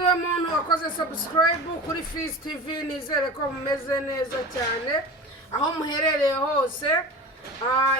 buri muntu wakoze subscribe kuri Fizz TV nizere ko mumeze neza cyane aho muherereye hose.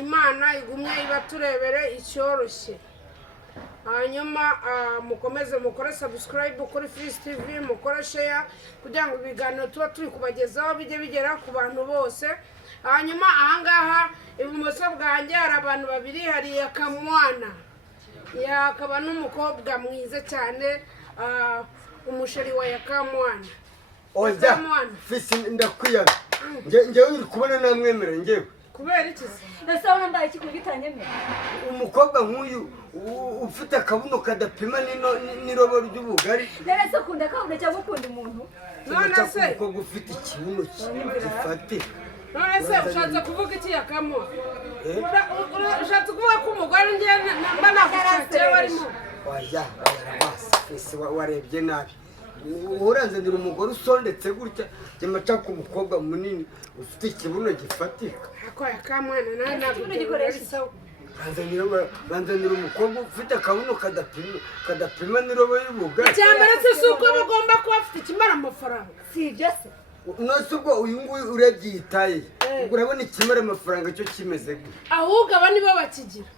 Imana igumye ibaturebere icyoroshye. Hanyuma mukomeze mukore subscribe kuri Fizz TV, mukore share kugira ngo ibiganiro tuba turi kubagezaho bijye bigera ku bantu bose. Hanyuma ahangaha ibumoso bwanjye hari abantu babiri, hari yaka mwana, yakaba n'umukobwa mwiza cyane, umusheri wa yaka mwana. Oya Fizz ndakwiyaga ngewe uri kubona namwemera ngewe kubera iki ese aho nambaye iki kubitanyemera umukobwa nk'uyu ufite akabuno kadapima n'irobo ry'ubugari nese kunda kabone cyangwa ukunda umuntu none se umukobwa ufite ikibuno gifate none se ushatse kuvuga iki yakamo ushatse kuvuga ko umugore ngiye mba nagushakira barimo oya Fizz warebye nabi uranzanira umugore usondetse gutya jya ku umukobwa munini ufite ikibuno gifatika ako yakamwana nawe ntabwo gikoresha banzanira umukobwa ufite akabuno kadapima n'irobo y'ubugari cyambere se uko bagomba kuba afite ikimara amafaranga si ibyo se nose ubwo uyu nguyu urebye yitaye urabona ikimara amafaranga cyo kimeze gute ahubwo aba nibo bakigira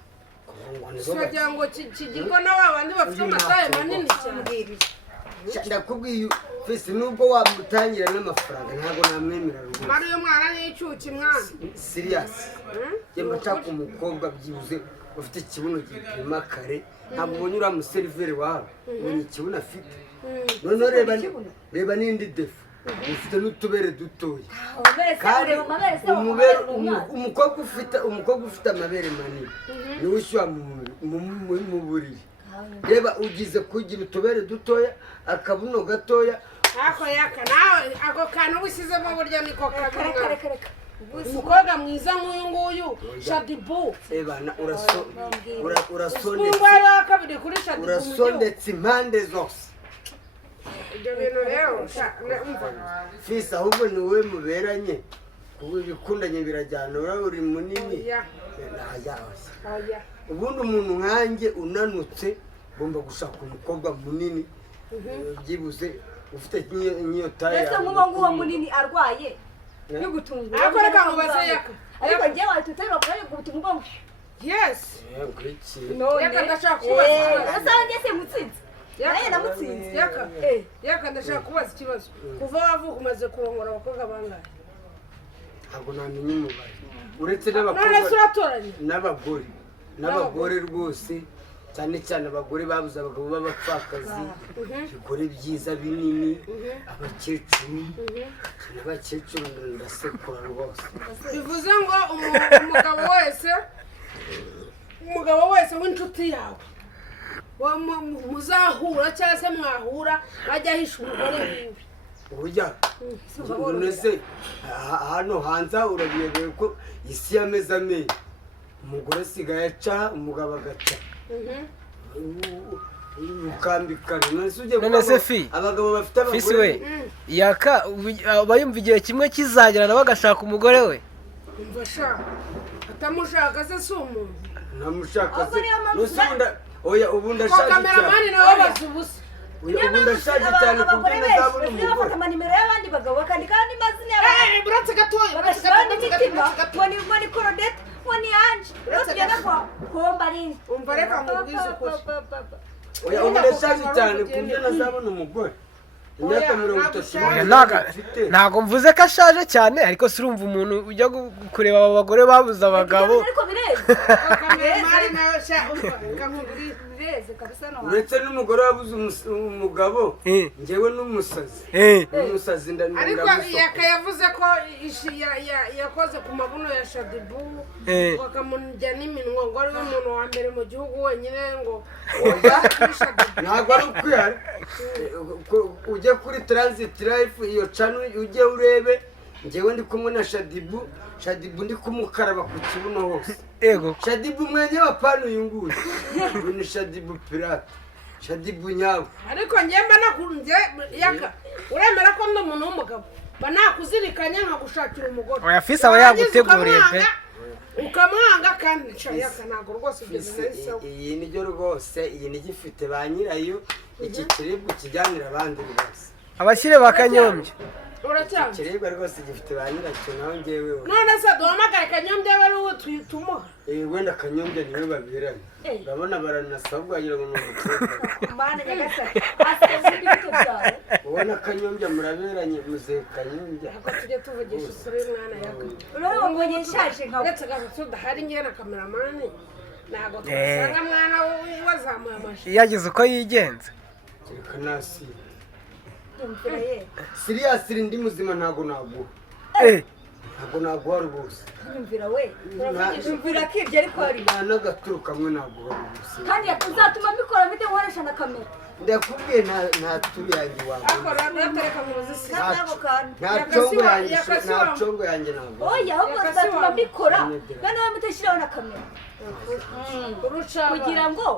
kugira ngo kigirwa n'abandi bafite amataye manini cyane. Ndakubwiye Fizz nubwo wamutangira n'amafaranga ntabwo namwemera rwose. Mari uyu mwana n'icyuki mwana. Serious. Yemba taka umukobwa byibuze ufite ikibuno gipima kare ntabwo ubonye ura museriveri wawe. Ubonye ikibuno afite. None reba n'indi defu. Ufite n'utubere dutoya. Umukobwa ufite amabere manini. Ni ushywa mu buriri. Reba ugize kugira utubere dutoya akabuno gatoya ako yaka nawe ako kantu wisizemo buryo niko kabira umukobwa mwiza nk'uyu nguyu Shadibu ebana urasonde ngwara kabiri kuri Shadibu urasondetse impande zose ibyo bintu rero Fizz ahubwo ni wowe muberanye kuko ibikundanye birajyana uri munini ubundi umuntu nkanjye unanutse ugomba gushaka umukobwa munini byibuze ufite nk'iyo taye ese nk'uwo munini arwaye yo gutungura ariko reka ngo bazayaka ariko njye watuterwa kuri gutunga ngo yes yaka ndashaka kubaza ese njye se mutsinze naye namutsinze yaka ndashaka kubaza ikibazo kuva wavuka umaze kurongora abakobwa bangahe ntabwo namenya umubare uretse n'abagore rwose cyane cyane abagore babuze abagabo b'abapfakazi bikore byiza binini abakecuru n'abakecuru ndasekura rwose bivuze ngo umugabo wese w'inshuti yawe muzahura cyangwa se mwahura ajya ahisha umugore wiwe urya unese hano hanze urabiyobeye ko isi yameze amenyo umugore asigaye aca umugabo agaca ukambikana none se fi abagabo bafite abagore Fizz we yaka bayumva igihe kimwe kizagera nawe agashaka umugore we umva shaka atamushaka se si umuntu namushaka se oya ubu ndashaje cyane kameramani nawe bazubusa ubu ndashaje cyane kubyina zabona umugore bafata nimero y'abandi bagabo bakandika n'amazina y'abandi buratse gatoya bagashyiraho n'imitima wani korodete wani anje uragenda kwa ringi umva reka mubwize ukuri oya ubu ndashaje cyane kubyina zabona umugore imyaka 30 ntago mvuze ko ashaje cyane ariko si urumva umuntu ujya kureba aba bagore babuze abagabo ariko uretse n'umugore wabuze umugabo njyewe n'umusazi ariko yaka yavuze ko yakoze ku mabuno ya Shadibu bakamujya n'iminwa ngo ari we muntu wa mbere mu gihugu wenyine ngo ntabwo ari ukwihara ujye kuri transit life iyo cano ujye urebe njyewe ndi kumwe na Shadibu ndi kumukaraba ku kibuno hose ego Shadibu mwenye wa pano yunguye ni Shadibu pirate Shadibu nyawe ariko njemba nakunze yaka uremera ko ndi umuntu w'umugabo banakuzirikanya nka gushakira umugore oya Fizz aba yaguteguriye pe ukamwanga kandi yaka ntago rwose ibyo bintu iyi ni ryo rwose iyi ni gifite ba nyirayo iki kiribwa kijyanira abandi bose abashyire bakanyombye uracyanga ikiribwa rwose gifite ba nyiracyo naho ngewe none se duhamagare kanyombya we n'uwo tuyitumuha wenda kanyombya niwe baberanye urabona baranasabwa wagira ngo ni umukobwa Mana nyagasani asize ibito byawe ubona kanyombya muraberanye muzehe kanyombya ako tujye tuvugisha isura y'umwana yaka urabona ngo nyishaje nkawe uretse gato tudahari ngewe na kameramani ntabwo twasanga mwana wazamuye amashyi yagize uko yigenza kereka nasi yumvira ye siriyasiri ndi muzima ntabwo naguha ntabwo naguha rwose yumvira we yumvira akibye ariko hari nta n'agaturu kamwe naguha rwose kandi uzatuma mbikora mfite nkoresha na kamera ndakubwiye nta turu yanjye wabona akora natereka mu zisi ntabwo kandi nta congo yanjye ntabwo oya ahubwo uzatuma mbikora noneho mutashyiraho na kamera kugira ngo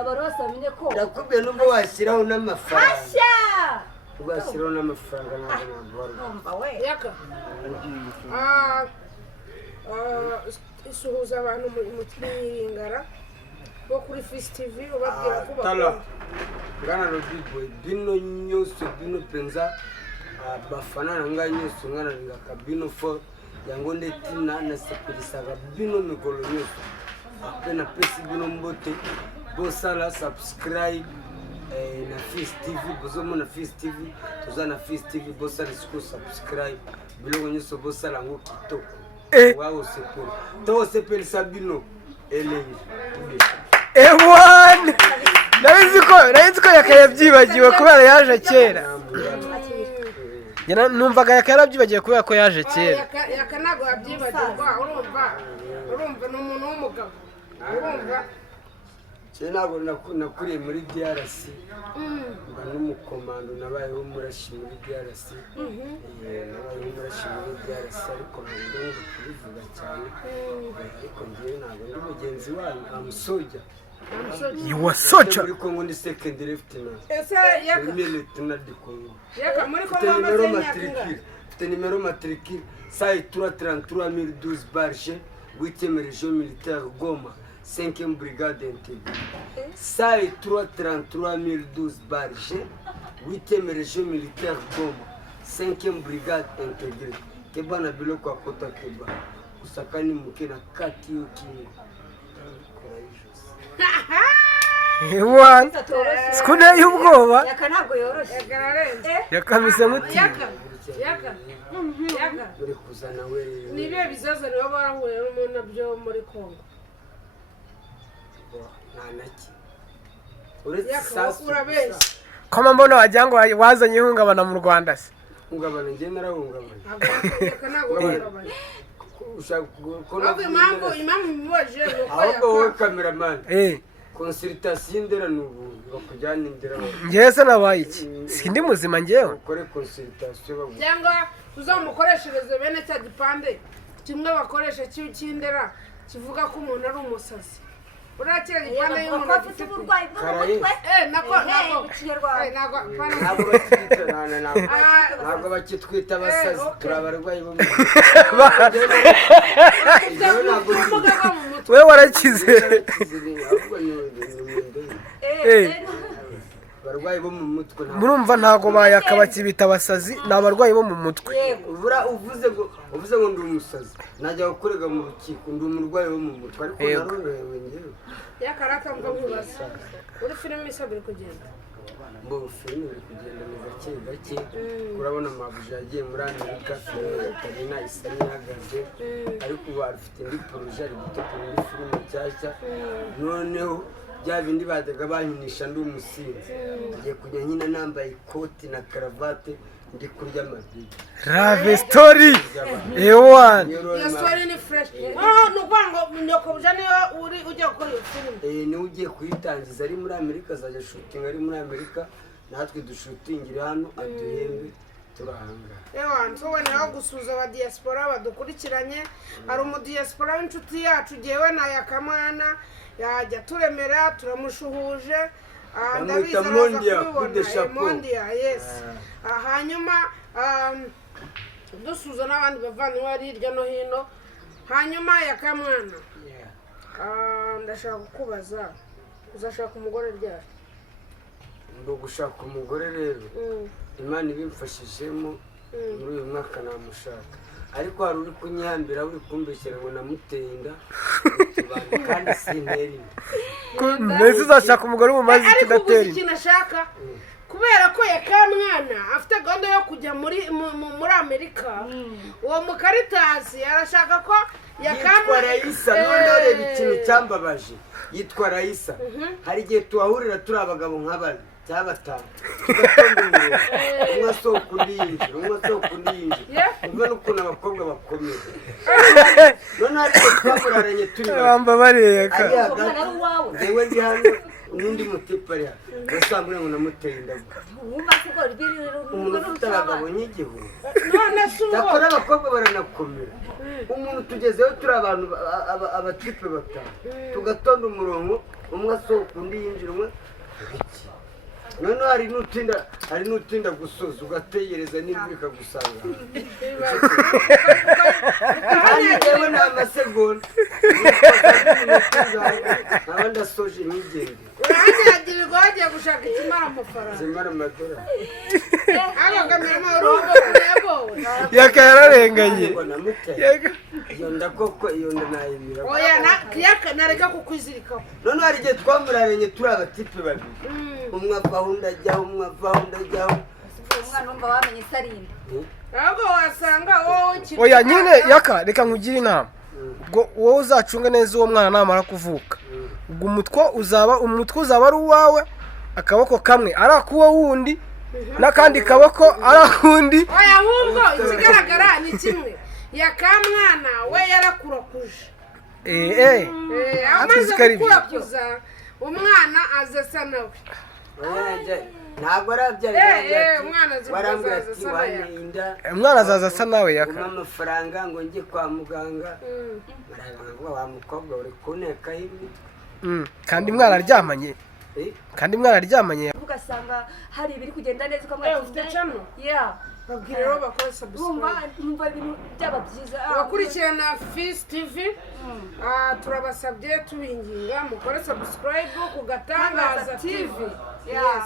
abantu bose bamenye ko ndakubwiye nubwo washyiraho n'amafaranga hashya washyiraho n'amafaranga ntabwo naguha rwose umva we yaka isuhuza abantu mu kiringara bo kuri Fist TV ubabwira ko tala ngana robibo bino nyonso bino penza bafana na ngai nyonso ngana ngaka bino fo yango ndeti na sepelisaka bino mikolo nyonso ape na pesi bino mbote bosala subscribe na Fist TV bozomona Fist TV toza na Fist TV bosala siko subscribe biloko nyonso bosala ngo kitoko wao sepeli to sepelisa bino elengi ewana nabizi ko yakayabyibagiwe kubera yaje kera numvaga yakayabyibagiwe kubera ko yaje kera yaka ntabwo yabyibagirwa urumva ni umuntu w'umugabo urumva ntabwo nakuriye muri DRC mba n'umukomando nabayeho umurashi muri DRC ariko ntabwo ndi kubivuga cyane ariko ngewe ntabwo ndi mugenzi wanyu amusoja iwasoja muri Congo ndi secondary lieutenant ese yaka lieutenant de Congo yaka muri Congo amaze imyaka mfite nimero matricule sai 33012 barge 8e région militaire Goma 5e brigade intégrée. Ça est 333 barge, 8e région militaire Goma, 5e brigade intégrée. Kebana biloko akota keba. Usakani mukena kati yokingo. ewana sikune y'ubwoba yaka ntabwo yoroshye yakamise muti yaka Uri kuzana we. ni ibihe bizaza nibo barahuye nabyo muri Congo Nanaki. Uretse yaka sasa. urabeshya koma mbona wagira ngo wazanye ihungabana mu Rwanda se Ungabana nge narahungabana. yaka ntabwo barabanye Ushaka ahubwo impamvu mubaje ni uko ahubwo wowe yaka cameraman. Consultation ndera nubu bakujyana indera ngewe se nabaye iki sindi muzima ngewe ukore consultation bagu cyangwa uzamukoreshereze bene cya gipande kimwe bakoresha cy'indera kivuga ko umuntu ari umusazi urakira gipande y'umuntu afite uburwayi bwo mu mutwe nako ntabwo bakitwita abasazi turi abarwayi bo mu we warakize abarwayi bo mu mutwe murumva ntago bayaka bakibita abasazi ni abarwayi bo mu mutwe uvuze ngo ndi umusazi najya gukorega mu rukiko ndi umurwayi wo mu mutwe ariko narorohewe ngewe yakaraka mvubaza uri filime isa biri kugenda mbo filime iri kugenda ni gake urabona amabuja yagiye muri Amerika filime itarina isa n'ihagaze ariko ubu afite indi poroje ari gutegura indi filime nshyashya noneho bya bindi bajyaga bankinisha ndi umusinzi ngiye kujya nkina nambaye ikoti na karavate ndi kurya amabiri rave story ewana iyo story ni fresh ni ukwango nyokobuja niyo ujya gukora iyo filime niwe ugiye kuyitangiza ari muri Amerika azajya shooting ari muri Amerika natwe dushutingire hano aduhembe turahanga nsowe naho gusuza aba diaspora badukurikiranye hari umudiyasipora w'inshuti yacu jyewe na yakamwana yajya turemera turamushuhuje ndabizi araza kubibona mondia yes hanyuma dusuza n'abandi bavandimwe bari hirya no hino hanyuma yakamwana ndashaka kukubaza uzashaka umugore ryari ngo gushaka umugore rero Imana ibimfashijemo muri uyu mwaka namushaka ariko hari uri kunyihambira uri kumbeshyira ngo namuteye inda kandi sintera inda mbese uzashaka umugore mumaze ariko tudatera uzi ikintu ashaka kubera ko yakamwana afite gahunda yo kujya muri Amerika uwo mukaritasi arashaka ko yitwa Raisa noneho reba ikintu cyambabaje yitwa Raisa hari igihe tuhahurira turi abagabo nk'abari cyangwa batanu tugatonda umurongo umwe asohoka undi yinjira umwe asohoka undi yinjira umva n'ukuntu abakobwa bakomeye noneho ariko twamuraranye turi bambabariye ka njyewe ndi hano n'undi mutipe ari hano basambure ngo namuteye indagu umuntu ufite abagabo nk'igihumbi cyakora abakobwa baranakomera umuntu tugezeho turi abantu abatipe batanu tugatonda umurongo umwe asohoka undi yinjira umwe noneho hari n'utinda gusoza ugategereza n'imvura ikagusanga kandi njyewe ni amasegonda nkaba ndasoje ntigende uranyagirirwa wagiye gushaka ikimara amafaranga zimara amadorari agamiramo urugo kuyabowe yaka yararenganye iyo nda koko iyo nda nayimira oya nareka kukwizirikaho noneho hari igihe twamuraranye turi abatipe babiri umwe avaho undi ajyaho umwe avaho undi ajyaho umwana wumva wamenye isarinda ahubwo wasanga wowe oya nyine yaka reka nkugire inama ubwo wowe uzacunge neza uwo mwana namara kuvuka ubwo umutwe uzaba ari uwawe akaboko kamwe ari akuwo wundi n'akandi kaboko ari akundi oya ahubwo ikigaragara ni kimwe yakamwana we yarakurakuje amaze gukurakuza umwana azasa nawe ntabwo arabyara warambwira ati waninda umwana azaza asa nawe yaka umpa amafaranga ngo njye kwa muganga wa mukobwa uri kuntekaho ibi kandi mwararyamanye ugasanga hari ibiri kugenda neza ukamwira ufite cano babwire rero bakore subscribe numva ibintu byaba byiza abakurikirana Fizz TV turabasabye tubinginga mukore subscribe ku Gatangaza TV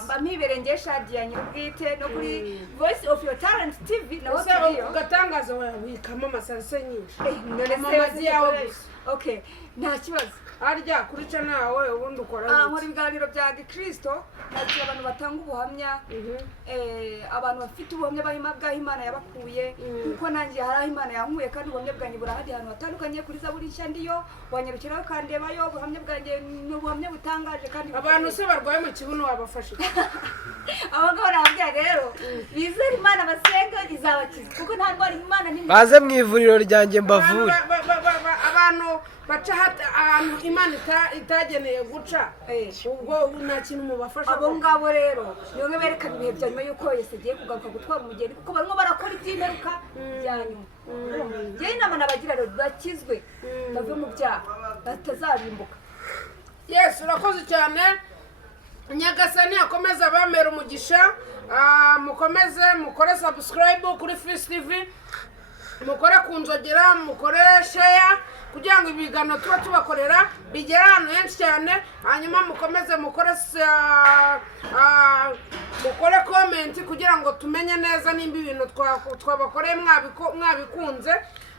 mba mpiberengeye Shadia nyirubwite no kuri Voice of Your Talent TV naho turiyo Gatangaza wikamo amasarse nyinshi amazi yawe gusa okay nta kibazo arya kuri cana yawe ubundi ukora nkora ibiganiro bya gikristo nakira abantu batanga ubuhamya abantu bafite ubuhamya bw'aho Imana yabakuye kuko nanjye hari aho Imana yankuye kandi ubuhamya bwanjye burahari ahantu hatandukanye kuri Zaburi nshya ndiyo wanyarukiraho kandebayo ubuhamya bwanjye ni ubuhamya butangaje kandi abantu se barwaye mu kibuno wabafashe abagabo nababwira rero bizere Imana basenga izabakiza kuko nta ndwara Imana ni baze mu ivuriro ryanjye mbavure abantu baca ahantu Imana itageneye guca ubwo nta kintu mubafasha abo ngabo rero niyo berekana ibihe bya nyuma y'uko Yesu agiye kugaruka gutwara umugeni kuko barimo barakora iby'imperuka bya nyuma njyewe inama nabagira rero bakizwe bave mu byaha batazarimbuka Yesu urakoze cyane Nyagasani akomeza abamera umugisha mukomeze mukore subscribe kuri Fizz TV mukore kunzogera mukore share kugira ngo ibiganiro tuba tubakorera bigera ahantu henshi cyane hanyuma mukomeze mukore comment kugira ngo tumenye neza nimba ibintu twabakoreye mwabikunze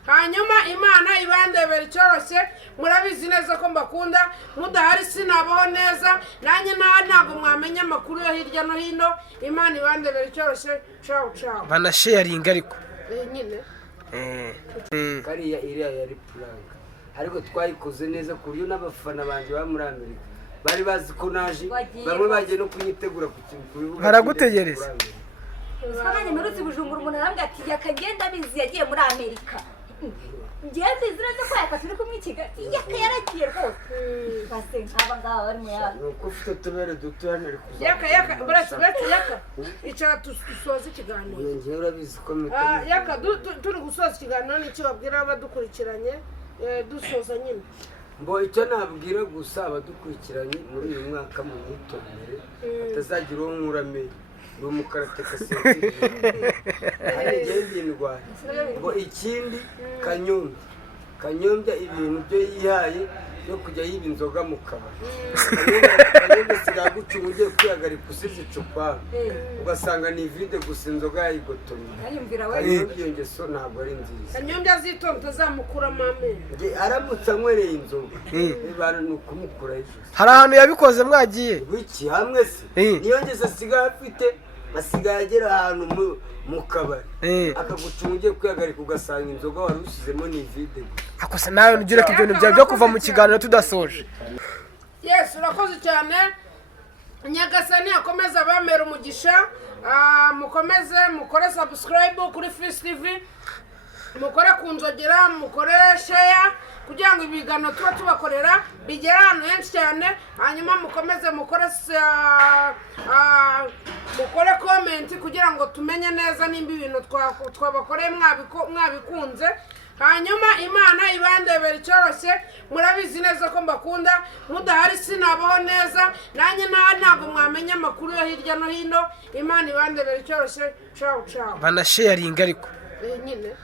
hanyuma Imana ibandebera icyoroshye murabizi neza ko mbakunda mudahari sinabaho neza nanjye ntabwo mwamenya amakuru yo hirya no hino Imana ibandebera icyoroshye ciao ciao banasharinga ariko nyine kariya iriya yari puranka ariko twayikoze neza ku buryo n'abafana banjye ba muri Amerika bari bazi ko naje bamwe bagiye no kunyitegura ku kibuga baragutegereza nanjye mperutse Bujumbura umuntu arambwira ati yakagenda abizi yagiye muri Amerika ngende ziraze ko yakaturi kumwe Kigali yaka yaragiye rwose base nkaba ngaba bari mu yaka nuko ufite tubere duto hano ari kuza yaka buretse yaka icara dusoza ikiganiro njyewe urabizi ko yaka turi gusoza ikiganiro n'icyo babwira abadukurikiranye dusoza nyine mbo icyo nabwira gusa abadukurikiranye muri uyu mwaka mu myitondere atazagira uwo nkuramenye ni umukarateka sentire hari igenda indwara ngo ikindi Kanyundo Kanyombya ibintu byo yihaye yo kujya yiba inzoga mu kabari. Kanyombya sigaye gucunga ugiye kwihagarika usize icupa ugasanga ni vide gusa inzoga yayigotomye. Kanyombya iyo ngeso ntabwo ari nziza. Kanyombya azitonda azamukuramo amenyo. Aramutse anywereye inzoga ibana ni ukumukura ijisho. hari ahantu yabikoze mwagiye Wiki hamwe se niyo ngeze asigaye afite asigaye agera ahantu mu kabari akagucunga ugiye kwihagarika ugasanga inzoga wari ushyizemo ni vide gusa. akose nawe nugire ku bintu byawe byo kuva mu kiganiro tudasoje. Yes, urakoze cyane. Nyagasani akomeza bamera umugisha. Mukomeze mukore subscribe kuri Fist TV. Mukore kunzogera, mukore share kugira ngo ibigano tuba tubakorera bigera ahantu henshi cyane. Hanyuma mukomeze mukore comment kugira ngo tumenye neza nimba ibintu twabakoreye mwabikunze. Hanyuma Imana ibandebera icyoroshye. Murabizi neza ko mbakunda. Mudahari sinabaho neza. Nanjye ntabwo mwamenya amakuru yo hirya no hino. Imana ibandebera icyoroshye. Ciao ciao. Banasharinga ariko nyine